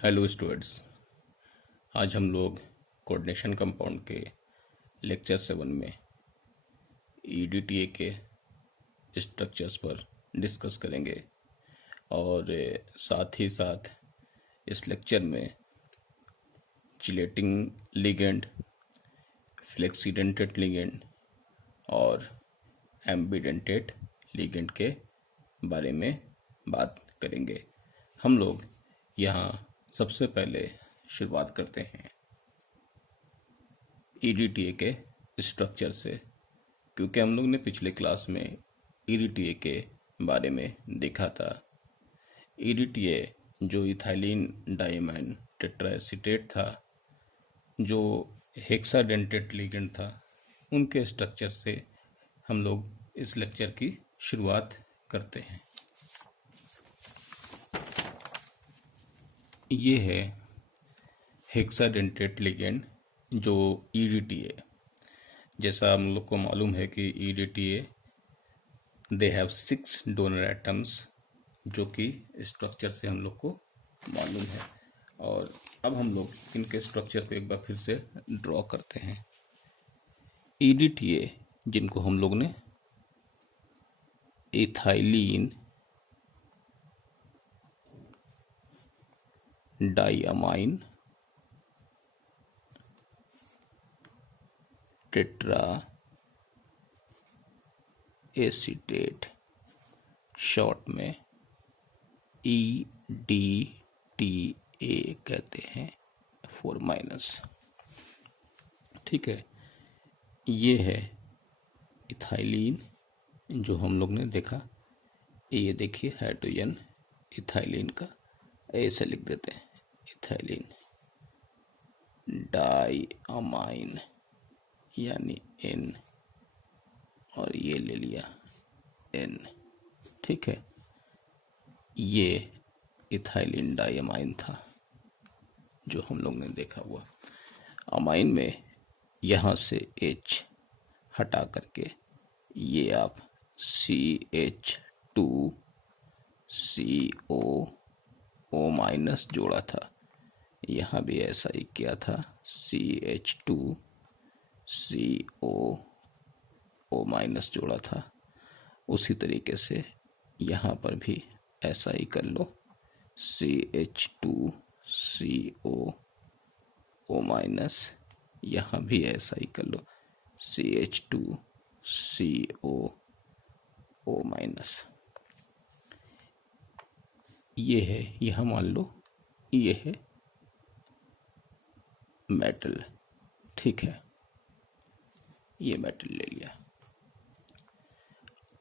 Hello students. आज हम लोग कोऑर्डिनेशन कंपाउंड के लेक्चर 7 में ईडीटीए के स्ट्रक्चर्स पर डिस्कस करेंगे और साथ ही साथ इस लेक्चर में चिलेटिंग लिगेंड, फ्लेक्सीडेंटेट लिगेंड और एम्बीडेंटेट लिगेंड के बारे में बात करेंगे। हम लोग यहाँ सबसे पहले शुरुआत करते हैं ईडीटीए के स्ट्रक्चर से, क्योंकि हम लोग ने पिछले क्लास में ईडीटीए के बारे में देखा था। ईडीटीए जो इथाइलिन डाइमाइन टेट्राएसीटेट था, जो हेक्साडेंटेट लिगेंड था, उनके स्ट्रक्चर से हम लोग इस लेक्चर की शुरुआत करते हैं। ये है हेक्साडेंटेट लिगेंड जो ईडीटीए, जैसा हम लोग को मालूम है कि EDTA they have 6 donor atoms, जो कि स्ट्रक्चर से हम लोग को मालूम है। और अब हम लोग इनके स्ट्रक्चर को एक बार फिर से ड्रॉ करते हैं। ईडीटीए जिनको हम लोग ने ethylene diamine tetra acetate, short में EDTA कहते हैं, 4-। ठीक है, ये है इथाइलिन जो हम लोग ने देखा। ये देखिए हाइड्रोजन इथाइलिन का ऐसे लिख देते हैं, इथाइलिन डाइअमाइन यानी N, और ये ले लिया N। ठीक है, ये इथाइलिन डाइअमाइन था जो हम लोग ने देखा हुआ। अमाइन में यहाँ से H हटा करके ये आप CH2CO जोड़ा था। यहाँ भी ऐसा ही किया था, CH2CO जोड़ा था। उसी तरीके से यहाँ पर भी ऐसा ही कर लो, CH2CO, यहाँ भी ऐसा ही कर लो, CH2CO। ये है, यह मान लो ये है मेटल। ठीक है, ये मेटल ले लिया।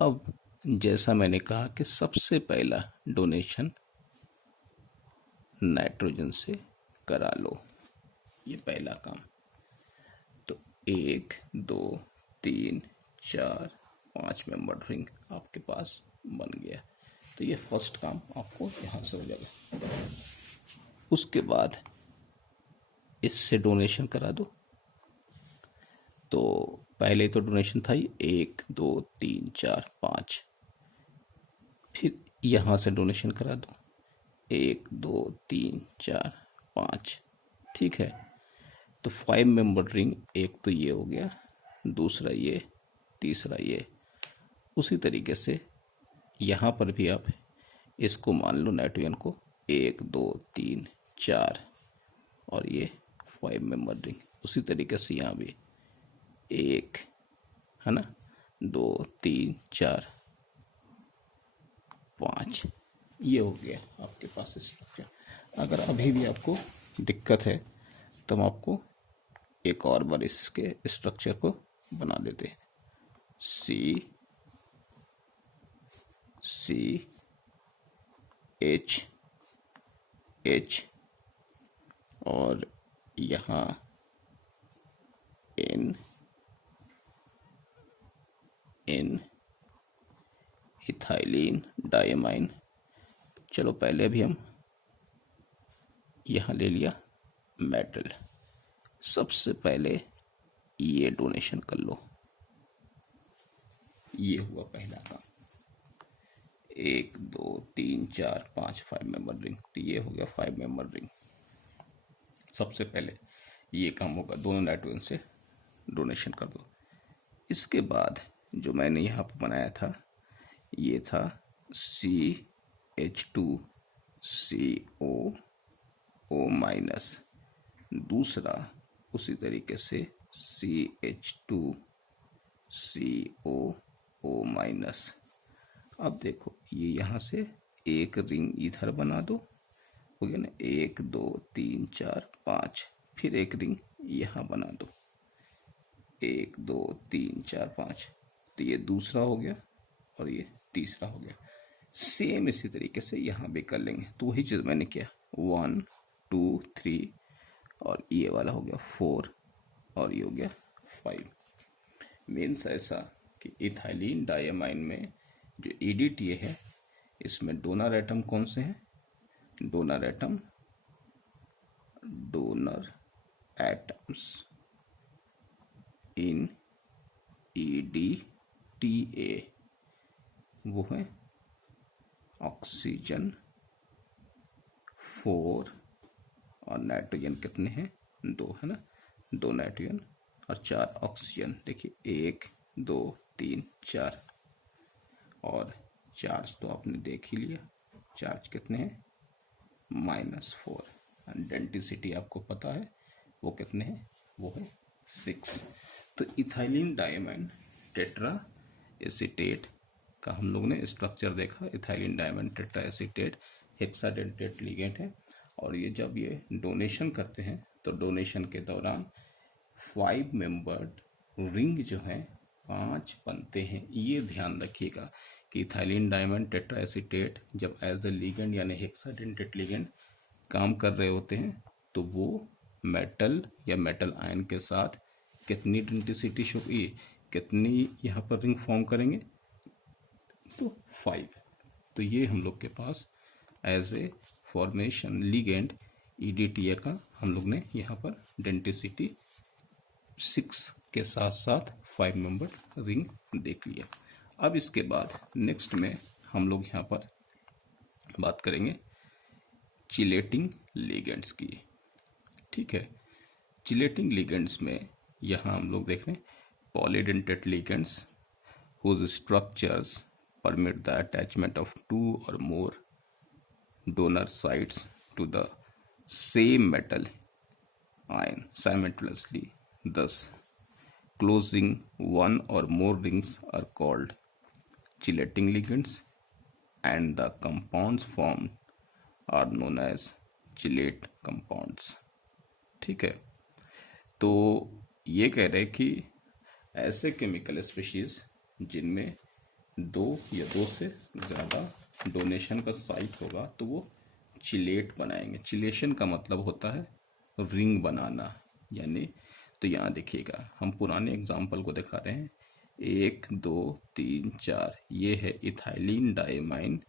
अब जैसा मैंने कहा कि सबसे पहला डोनेशन नाइट्रोजन से करा लो, ये पहला काम। तो 1 2 3 4 5 मेंबर रिंग आपके पास बन गया। तो ये फर्स्ट काम आपको यहाँ से हो जाएगा। उसके बाद इससे डोनेशन करा दो। तो पहले तो डोनेशन था 1 2 3 4 5, फिर यहाँ से डोनेशन करा दो 1 2 3 4 5। ठीक है, तो 5 मेंबर रिंग, एक तो ये हो गया, दूसरा ये, तीसरा ये। उसी तरीके से यहाँ पर भी आप इसको मान लो, नाइट्रोजन को 1 2 3 4, और ये 5 मेंबर रिंग। उसी तरीके से यहाँ भी 1 है ना, 2 3 4 5, ये हो गया आपके पास स्ट्रक्चर। अगर अभी भी आपको दिक्कत है तो हम आपको एक और बार इसके स्ट्रक्चर को बना देते हैं। CH और यहाँ N इथाइलिन डाइअमाइन। चलो पहले अभी हम यहाँ ले लिया मेटल। सबसे पहले ये डोनेशन कर लो, ये हुआ पहला काम। 1 2 3 4 5 5 मेंबर रिंग, तो ये हो गया 5 मेंबर रिंग। सबसे पहले ये काम होगा, दोनों नाइट्रोजन से डोनेशन कर दो। इसके बाद जो मैंने यहाँ पर बनाया था ये था CH2CO, दूसरा उसी तरीके से CH2CO। अब देखो ये यहाँ से एक रिंग इधर बना दो, हो गया ना, 1 2 3 4 5, फिर एक रिंग यहाँ बना दो, 1 2 3 4 5, तो ये दूसरा हो गया और ये तीसरा हो गया। सेम इसी तरीके से यहाँ भी कर लेंगे, तो वही चीज़ मैंने किया, 1 2 3 और ये वाला हो गया 4 और ये हो गया 5। मीन्स ऐसा कि इथाइलिन डायमाइन में जो EDTA है इसमें डोनर एटम कौन से हैं? डोनर एटम्स इन EDTA वो है ऑक्सीजन 4 और नाइट्रोजन कितने हैं? 2 है ना, 2 नाइट्रोजन और 4 ऑक्सीजन। देखिए 1 2 3 4, और चार्ज तो आपने देख ही लिया, चार्ज कितने हैं? -4। डेंसिटी आपको पता है वो कितने हैं? वो है 6। तो इथाइलिन डायमाइन टेट्रा एसीटेट का हम लोग ने स्ट्रक्चर देखा। Ethylene diamine tetra acetate hexadentate ligand है, और ये जब ये डोनेशन करते हैं तो डोनेशन के दौरान 5 मेंबर्ड रिंग जो है 5 बनते हैं। ये ध्यान रखिएगा कि इथाइलिन डायमाइन टेट्रा एसीटेट जब एज ए लिगेंड यानी हेक्साडेंटेट लिगेंड काम कर रहे होते हैं तो वो मेटल या मेटल आयन के साथ कितनी डेंसिटी शो, कितनी यहाँ पर रिंग फॉर्म करेंगे? तो 5। तो ये हम लोग के पास as a formation ligand EDTA का हम लोग ने यहाँ पर डेंसिटी 6 के साथ साथ 5 मेंबर रिंग देख लिया। अब इसके बाद नेक्स्ट में हम लोग यहाँ पर बात करेंगे चिलेटिंग लिगेंड्स की। ठीक है, चिलेटिंग लिगेंड्स में यहाँ हम लोग देख रहे हैं polydentate ligands whose structures permit the attachment of 2 or more donor sites to the same metal ion simultaneously, thus closing one or more rings are called chelating ligands, and the compounds formed are known as chelate compounds। ठीक है, तो ये कह रहे कि ऐसे chemical species जिनमें 2 या 2 से ज़्यादा डोनेशन का साइट होगा तो वो चिलेट बनाएंगे। चिलेशन का मतलब होता है रिंग बनाना, यानी तो यहाँ देखिएगा हम पुराने एग्जाम्पल को दिखा रहे हैं, 1 2 3 4, ये है इथाइलिन डायमाइन।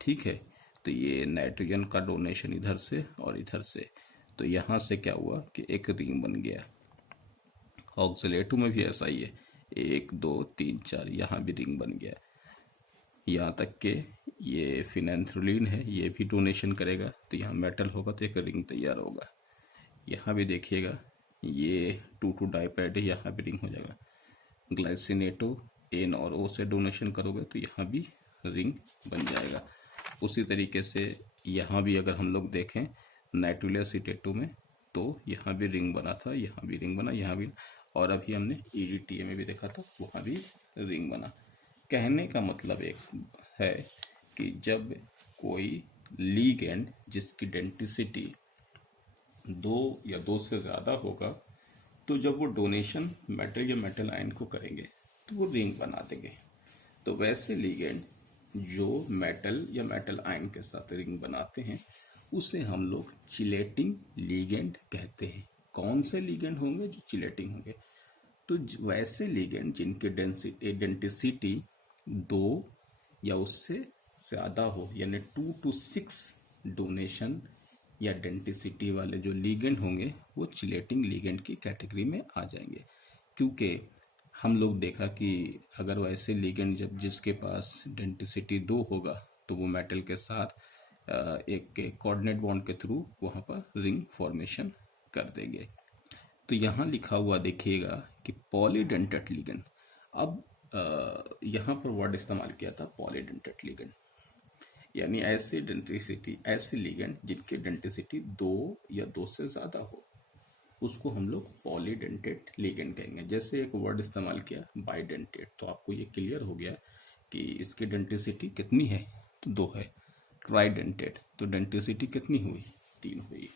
ठीक है, तो ये नाइट्रोजन का डोनेशन इधर से और इधर से, तो यहाँ से क्या हुआ कि एक रिंग बन गया। ऑक्सीलेटो में भी ऐसा ही है, 1 2 3 4, यहाँ भी रिंग बन गया। यहाँ तक के ये फिनेंथ्रोलिन है, ये भी डोनेशन करेगा तो यहाँ मेटल होगा तो एक रिंग तैयार होगा। यहाँ भी देखिएगा ये 2 डाइपैड है, यहाँ भी रिंग हो जाएगा। ग्लाइसिनेटो N और O से डोनेशन करोगे तो यहाँ भी रिंग बन जाएगा। उसी तरीके से यहाँ भी अगर हम लोग देखें नाइट्रोलियासीटेटो में तो यहाँ भी रिंग बना था, यहाँ भी रिंग बना, यहाँ भी, और अभी हमने EDTA में भी देखा था वहाँ भी रिंग बना। कहने का मतलब एक है कि जब कोई लिगेंड जिसकी डेंसिटी 2 या 2 से ज़्यादा होगा तो जब वो डोनेशन मेटल या मेटल आयन को करेंगे तो वो रिंग बना देंगे। तो वैसे लिगेंड जो मेटल या मेटल आयन के साथ रिंग बनाते हैं उसे हम लोग चिलेटिंग लिगेंड कहते हैं। कौन से लिगेंड होंगे? जो चिलेटिंग होंगे। तो वैसे लिगेंड जिनके डेंसिटी 2 या उससे ज़्यादा हो, यानी 2 to 6 डोनेशन या डेंसिटी वाले जो लिगेंड होंगे वो चिलेटिंग लिगेंड की कैटेगरी में आ जाएंगे। क्योंकि हम लोग देखा कि अगर वैसे लिगेंड जब जिसके पास डेंसिटी 2 होगा तो वो मेटल के साथ एक कोऑर्डिनेट बॉन्ड के थ्रू वहाँ पर रिंग फॉर्मेशन कर देंगे। तो यहाँ लिखा हुआ देखिएगा कि पॉलीडेंटेट लिगेंड। अब यहाँ पर वर्ड इस्तेमाल किया था पॉलीडेंटेट लिगेंड, यानी ऐसे डेंटिसिटी, ऐसे लिगेंड जिनकी डेंटिसिटी 2 या 2 से ज़्यादा हो, उसको हम लोग पॉलीडेंटेट लिगेंड कहेंगे। जैसे एक वर्ड इस्तेमाल किया बाइडेंटेट, तो आपको ये क्लियर हो गया कि इसकी डेंटिसिटी कितनी है, तो 2 है। ट्राइडेंटेट तो डेंटिसिटी कितनी हुई, 3 हुई।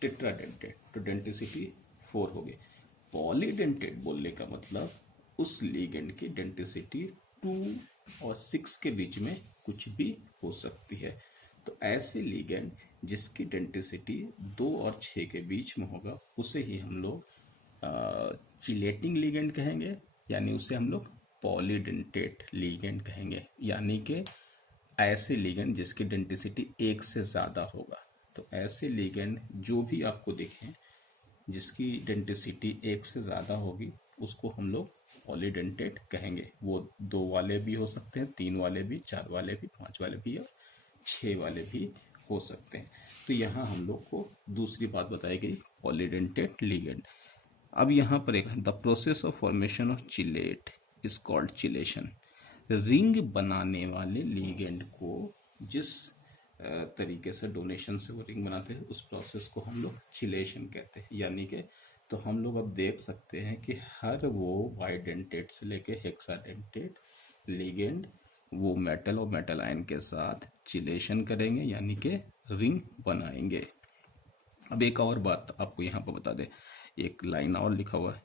टेट्राडेंटेट तो डेंटिसिटी 4 हो गई। पॉलीडेंटेट बोलने का मतलब उस लिगेंड की डेंटिसिटी 2 और 6 के बीच में कुछ भी हो सकती है। तो ऐसे लिगेंड जिसकी डेंटिसिटी 2 और 6 के बीच में होगा, उसे ही हम लोग चिलेटिंग लिगेंड कहेंगे, यानी उसे हम लोग पॉलीडेंटेट लिगेंड कहेंगे। यानी कि ऐसे लिगेंड जिसकी डेंटिसिटी 1 से ज़्यादा होगा। तो ऐसे लिगेंड जो भी आपको दिखें जिसकी डेंटिसिटी 1 से ज़्यादा होगी, उसको हम लोग पॉलीडेंटेट कहेंगे। वो 2 वाले भी हो सकते हैं, 3 वाले भी, 4 वाले भी, 5 वाले भी और 6 वाले भी हो सकते हैं। तो यहाँ हम लोग को दूसरी बात बताई गई पॉलीडेंटेट लिगेंड। अब यहाँ पर एक the process of formation of chelate is called chelation. Ring बनाने वाले लिगेंड को जिस तरीके से डोनेशन से वो रिंग बनाते हैं, उस प्रोसेस को हम लोग चिलेशन कहते हैं। यानी कि तो हम लोग अब देख सकते हैं कि हर वो बाइडेंटेट से लेके हेक्साडेंटेट लिगेंड वो मेटल और मेटल आयन के साथ चिलेशन करेंगे, यानी कि रिंग बनाएंगे। अब एक और बात आपको यहाँ पर बता दें, एक लाइन और लिखा हुआ है,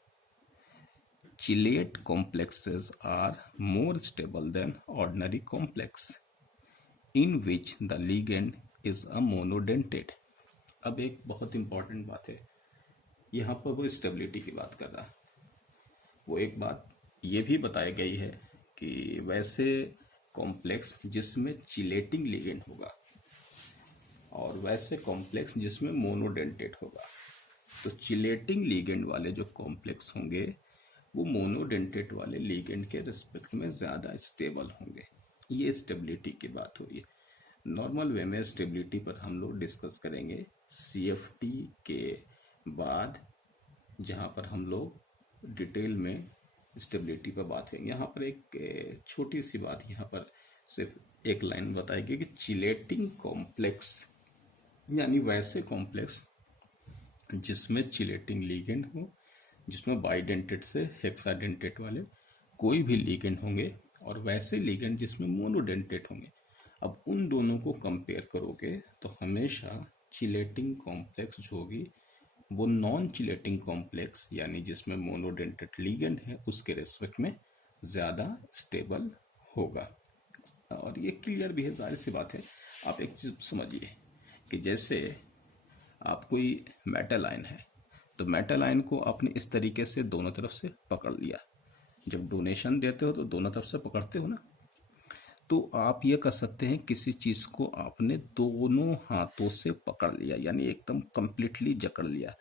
chelate complexes are more stable than ordinary complex in which the ligand is a monodentate। अब एक बहुत इंपॉर्टेंट बात है, यहाँ पर वो स्टेबिलिटी की बात कर रहा है। वो एक बात ये भी बताई गई है कि वैसे कॉम्प्लेक्स जिसमें चिलेटिंग लिगेंड होगा और वैसे कॉम्प्लेक्स जिसमें मोनोडेंटेट होगा। तो चिलेटिंग लिगेंड वाले जो कॉम्प्लेक्स होंगे वो मोनोडेंटेट वाले लिगेंड के रिस्पेक्ट में ज़्यादा स्टेबल होंगे। ये स्टेबिलिटी की बात हुई। नॉर्मल वे में स्टेबिलिटी पर हम लोग डिस्कस करेंगे CFT के बाद, जहाँ पर हम लोग डिटेल में स्टेबिलिटी पर बात करेंगे। यहाँ पर एक छोटी सी बात, यहाँ पर सिर्फ एक लाइन बताएगी कि चिलेटिंग कॉम्प्लेक्स यानी वैसे कॉम्प्लेक्स जिसमें चिलेटिंग लिगेंड हो, जिसमें बाइडेंटेट से हेक्साडेंटेट वाले कोई भी लिगेंड होंगे, और वैसे लिगेंड जिसमें मोनोडेंटेट होंगे। अब उन दोनों को कंपेयर करोगे तो हमेशा चिलेटिंग कॉम्प्लेक्स जो होगी वो नॉन चिलेटिंग कॉम्प्लेक्स यानी जिसमें मोनोडेंटेट लिगेंड है उसके रेस्पेक्ट में ज़्यादा स्टेबल होगा। और ये क्लियर भी है, जाहिर सी बात है। आप एक चीज़ समझिए कि जैसे आप कोई मेटल आयन है, तो मेटल आयन को आपने इस तरीके से दोनों तरफ से पकड़ लिया। जब डोनेशन देते हो तो दोनों तरफ से पकड़ते हो ना, तो आप ये कर सकते हैं किसी चीज़ को आपने दोनों हाथों से पकड़ लिया, यानी एकदम कंप्लीटली जकड़ लिया,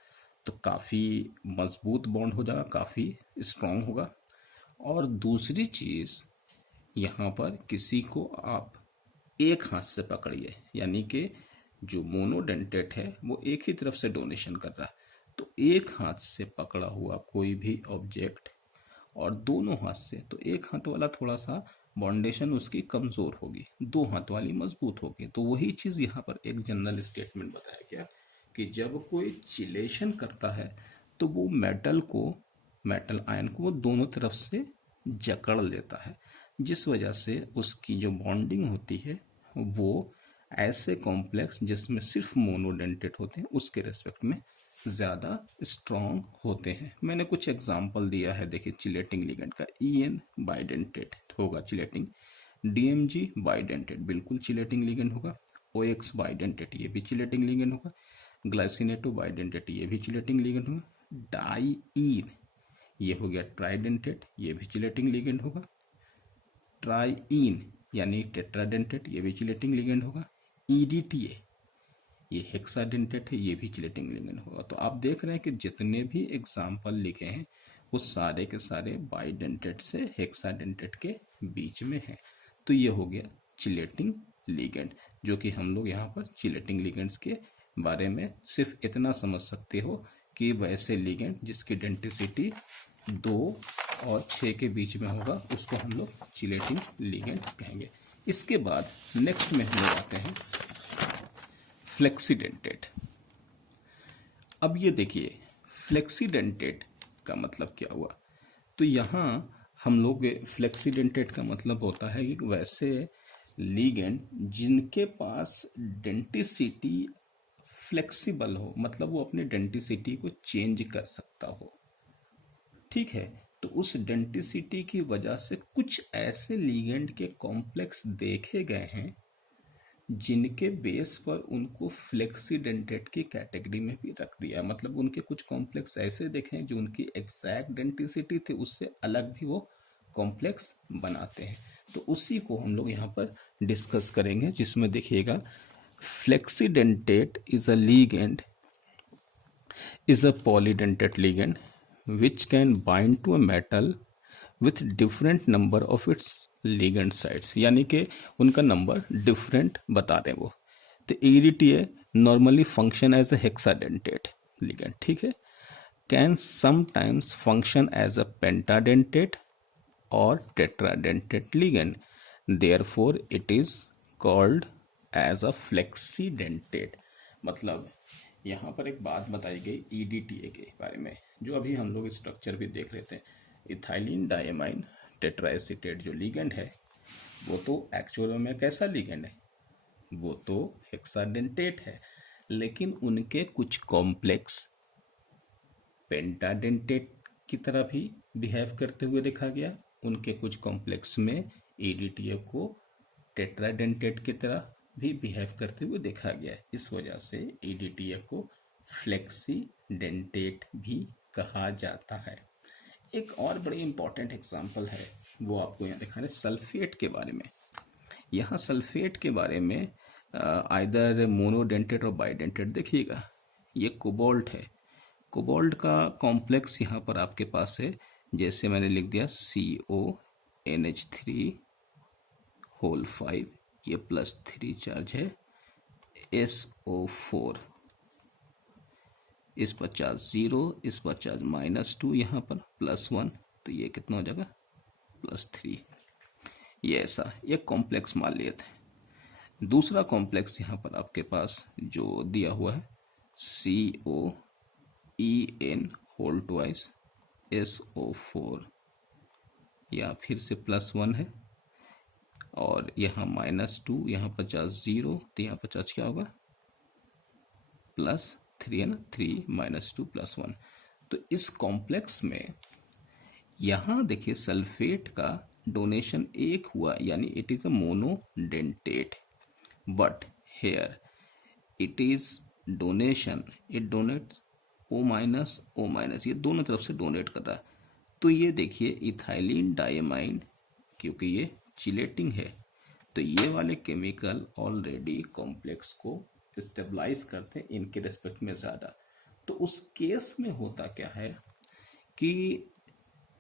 तो काफ़ी मजबूत बॉन्ड हो जाएगा, काफ़ी स्ट्रांग होगा। और दूसरी चीज़, यहाँ पर किसी को आप एक हाथ से पकड़िए, यानी कि जो मोनोडेंटेट है वो एक ही तरफ से डोनेशन कर रहा है, तो एक हाथ से पकड़ा हुआ कोई भी ऑब्जेक्ट और दोनों हाथ से, तो एक हाथ वाला थोड़ा सा बाउंडेशन उसकी कमज़ोर होगी, 2 हाथ वाली मजबूत होगी। तो वही चीज़ यहाँ पर एक जनरल स्टेटमेंट बताया गया कि जब कोई चिलेशन करता है तो वो मेटल आयन को वो दोनों तरफ से जकड़ लेता है, जिस वजह से उसकी जो बॉन्डिंग होती है वो ऐसे कॉम्प्लेक्स जिसमें सिर्फ मोनोडेंटेट होते हैं उसके रेस्पेक्ट में ज़्यादा स्ट्रॉन्ग होते हैं। मैंने कुछ एग्जांपल दिया है, देखिए चिलेटिंग लिगेंड का, EN बाइडेंटेट होगा चिलेटिंग, DMG बाइडेंटेट बिल्कुल चिलेटिंग लिगेंड होगा, OX बाइडेंटेट ये भी चिलेटिंग लिगेंड होगा, ग्लाइसिनेटो बाइडेंटेट ये भी चिलेटिंग लिगेंड होगा, डाईईन ये हो गया ट्राइडेंटेट ये भी चिलेटिंग लिगेंड होगा, ट्राईइन यानी टेट्राडेंटेट ये भी चिलेटिंग लिगेंड होगा, EDTA ये हेक्साडेंटेट है ये भी चिलेटिंग लिगेंड होगा। तो आप देख रहे हैं कि जितने भी एग्जाम्पल लिखे हैं वो सारे के सारे बाइडेंटेट से हेक्साडेंटेट के बीच में है। तो ये हो गया चिलेटिंग लिगेंड, जो कि हम लोग यहाँ पर चिलेटिंग लिगेंड्स के बारे में सिर्फ इतना समझ सकते हो कि वैसे लिगेंड जिसकी डेंसिटी 2 और 6 के बीच में होगा उसको हम लोग चिलेटिंग लिगेंड कहेंगे। इसके बाद नेक्स्ट में हम लोग आते हैं फ्लेक्सीडेंटेट। अब ये देखिए फ्लेक्सीडेंटेट का मतलब क्या हुआ। तो यहाँ हम लोग फ्लेक्सीडेंटेट का मतलब होता है कि वैसे लिगेंड जिनके पास डेंटिसिटी फ्लेक्सिबल हो, मतलब वो अपनी डेंटिसिटी को चेंज कर सकता हो। ठीक है, तो उस डेंटिसिटी की वजह से कुछ ऐसे लिगेंड के कॉम्प्लेक्स देखे गए हैं जिनके बेस पर उनको फ्लेक्सीडेंटेट की कैटेगरी में भी रख दिया। मतलब उनके कुछ कॉम्प्लेक्स ऐसे देखे हैं जो उनकी एग्जैक्ट डेंटिसिटी थी उससे अलग भी वो कॉम्प्लेक्स बनाते हैं। तो उसी को हम लोग यहाँ पर डिस्कस करेंगे, जिसमें देखिएगा flexidentate is a ligand is a polydentate ligand which can bind to a metal with different number of its ligand sites, यानी कि उनका नंबर डिफरेंट बता रहे हैं वो। तो EDTA normally function as a hexadentate ligand, ठीक है, can sometimes function as a pentadentate और tetradentate ligand, therefore it is called as a flexidentate. मतलब यहाँ पर एक बात बताई गई EDTA के बारे में, जो अभी हम लोग स्ट्रक्चर भी देख रहे थे। इथाइलिन डायमाइन टेट्राएसीटेट जो लिगेंड है वो तो एक्चुअल में कैसा लिगेंड है, वो तो हेक्साडेंटेट है, लेकिन उनके कुछ कॉम्प्लेक्स पेंटाडेंटेट की तरह भी बिहेव करते हुए देखा गया। उनके कुछ कॉम्प्लेक्स में EDTA को टेट्राडेंटेट की तरह भी बिहेव करते हुए देखा गया। इस वजह से EDTA को फ्लेक्सीडेंटेट भी कहा जाता है। एक और बड़ी इंपॉर्टेंट एग्जांपल है, वो आपको यहाँ दिखा रहे सल्फेट के बारे में। यहाँ सल्फेट के बारे में आइदर मोनोडेंटेट और बाइडेंटेट। देखिएगा ये कोबाल्ट है, कोबाल्ट का कॉम्प्लेक्स यहाँ पर आपके पास है, जैसे मैंने लिख दिया CONH3 होल 5, ये +3 चार्ज है, SO4, इस पर चार्ज 0, इस पर चार्ज -2, यहाँ पर +1, तो ये कितना हो जाएगा +3। ये ऐसा ये कॉम्प्लेक्स मान लिए थे। दूसरा कॉम्प्लेक्स यहाँ पर आपके पास जो दिया हुआ है COEN होल ट्वाइस SO4, या फिर से +1 है, और यहाँ -2, यहाँ 50 तो यहाँ 50 क्या होगा +3 है ना, 3 -2 +1। तो इस कॉम्प्लेक्स में यहाँ देखिए सल्फेट का डोनेशन 1 हुआ, यानी it is a monodentate, but here it is donation, it donates O-, ये दोनों तरफ से डोनेट कर रहा है। तो ये देखिए इथाइलिन डायमाइन, क्योंकि ये चिलेटिंग है, तो ये वाले केमिकल ऑलरेडी कॉम्प्लेक्स को स्टेबलाइज करते हैं इनके रेस्पेक्ट में ज़्यादा। तो उस केस में होता क्या है कि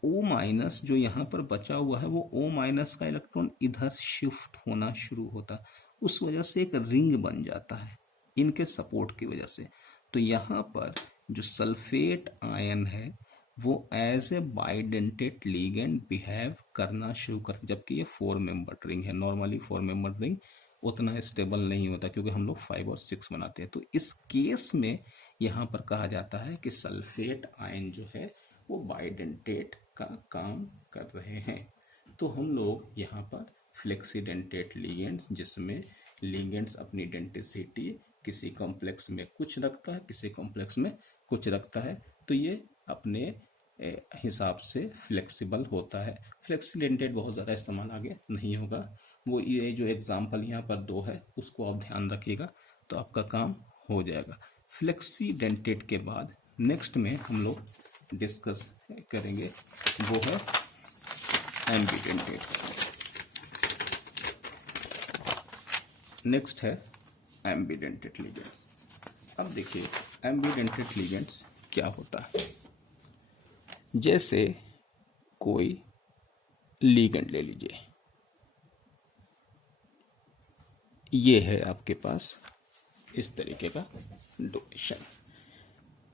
O- जो यहाँ पर बचा हुआ है वो O- का इलेक्ट्रॉन इधर शिफ्ट होना शुरू होता, उस वजह से एक रिंग बन जाता है इनके सपोर्ट की वजह से। तो यहाँ पर जो सल्फेट आयन है वो as a bidentate ligand behave करना शुरू करता, जबकि ये 4 मेंबर्ड रिंग है। नॉर्मली 4 मेंबर्ड रिंग उतना स्टेबल नहीं होता, क्योंकि हम लोग 5 और 6 बनाते हैं। तो इस केस में यहाँ पर कहा जाता है कि सल्फेट आयन जो है वो बाइडेंटेट का काम कर रहे हैं। तो हम लोग यहाँ पर फ्लेक्सीडेंटेट लिगेंड्स, जिसमें लिगेंड्स अपनी डेंटिसिटी किसी कॉम्प्लेक्स में कुछ रखता है, किसी कॉम्प्लेक्स में कुछ रखता है, तो ये अपने हिसाब से फ्लेक्सिबल होता है। फ्लेक्सीडेंटेट बहुत ज़्यादा इस्तेमाल आगे नहीं होगा, वो ये जो एग्जाम्पल यहाँ पर 2 है उसको आप ध्यान रखिएगा तो आपका काम हो जाएगा। फ्लेक्सीडेंटेट के बाद नेक्स्ट में हम लोग डिस्कस करेंगे वो है एम्बिडेंटेट। नेक्स्ट है एम्बिडेंटेट लिगेंड्स। अब देखिए एम्बिडेंटेट लिगेंड्स क्या होता है। जैसे कोई लिगेंड ले लीजिए, ये है आपके पास इस तरीके का डोनेशन।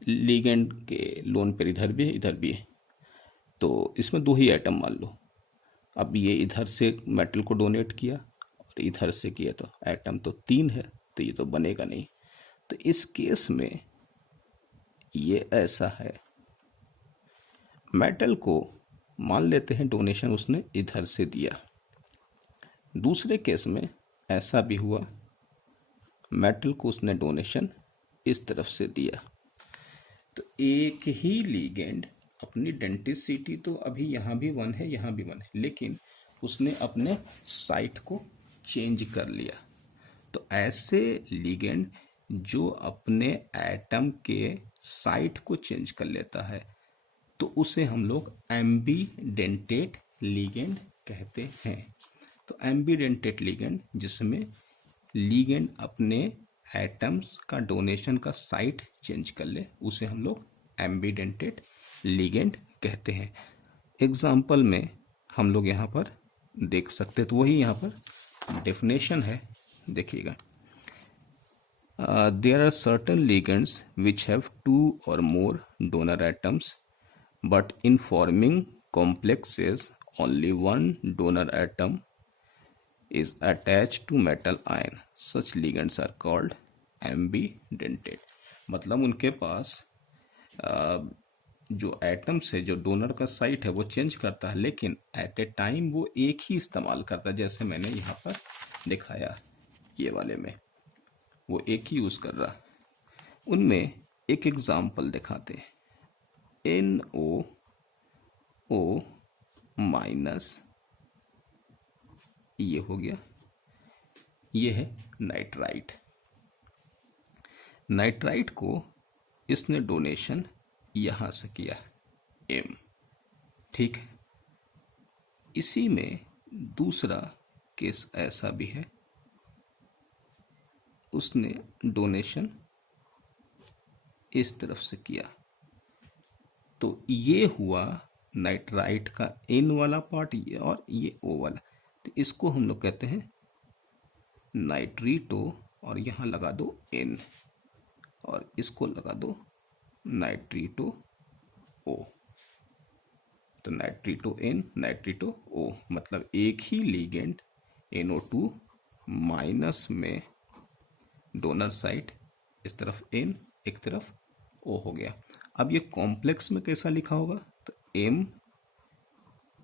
लिगेंड के लोन पेयर इधर भी है इधर भी है, तो इसमें दो ही एटम मान लो। अब ये इधर से मेटल को डोनेट किया और इधर से किया, तो एटम तो 3 है, तो ये तो बनेगा नहीं। तो इस केस में ये ऐसा है, मेटल को मान लेते हैं डोनेशन उसने इधर से दिया। दूसरे केस में ऐसा भी हुआ, मेटल को उसने डोनेशन इस तरफ से दिया। तो एक ही लिगेंड अपनी डेंटिसिटी तो अभी यहाँ भी 1 है यहाँ भी 1 है, लेकिन उसने अपने साइट को चेंज कर लिया। तो ऐसे लिगेंड जो अपने एटम के साइट को चेंज कर लेता है, तो उसे हम लोग एम्बीडेंटेट लिगेंड कहते हैं। तो एम्बीडेंटेट लिगेंड जिसमें लिगेंड अपने एटम्स का डोनेशन का साइट चेंज कर ले, उसे हम लोग एम्बीडेंटेट लिगेंड कहते हैं। एग्जाम्पल में हम लोग यहाँ पर देख सकते हैं, तो वही यहाँ पर डेफिनेशन है, देखिएगा। There are certain ligands which have 2 or more donor atoms, but in forming complexes only one donor atom is attached to metal ion. Such ligands are called ambidentate. मतलब उनके पास जो एटम्स है, जो डोनर का site है वो change करता है, लेकिन एट ए टाइम वो एक ही इस्तेमाल करता है। जैसे मैंने यहाँ पर दिखाया, ये वाले में वो एक ही यूज कर रहा। उनमें एक एग्जाम्पल दिखाते हैं। NO माइनस, ये हो गया, ये है नाइट्राइट। नाइट्राइट को इसने डोनेशन यहां से किया M, ठीक है। इसी में दूसरा केस ऐसा भी है, उसने डोनेशन इस तरफ से किया। तो ये हुआ नाइट्राइट का N वाला पार्ट, ये और ये O वाला। तो इसको हम लोग कहते हैं नाइट्रीटो, और यहाँ लगा दो N, और इसको लगा दो नाइट्रीटो O। तो नाइट्रीटो N, नाइट्रीटो O, मतलब एक ही लिगेंड NO2 माइनस में डोनर साइट इस तरफ N, एक तरफ O हो गया। अब ये कॉम्प्लेक्स में कैसा लिखा होगा, तो M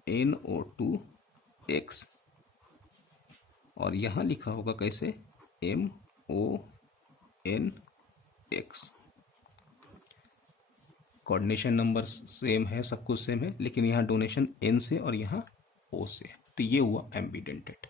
NO2X, और यहां लिखा होगा कैसे, MONX। कोऑर्डिनेशन नंबर सेम है, सब कुछ सेम है, लेकिन यहाँ डोनेशन N से और यहाँ O से। तो ये हुआ एम्बीडेंटेट।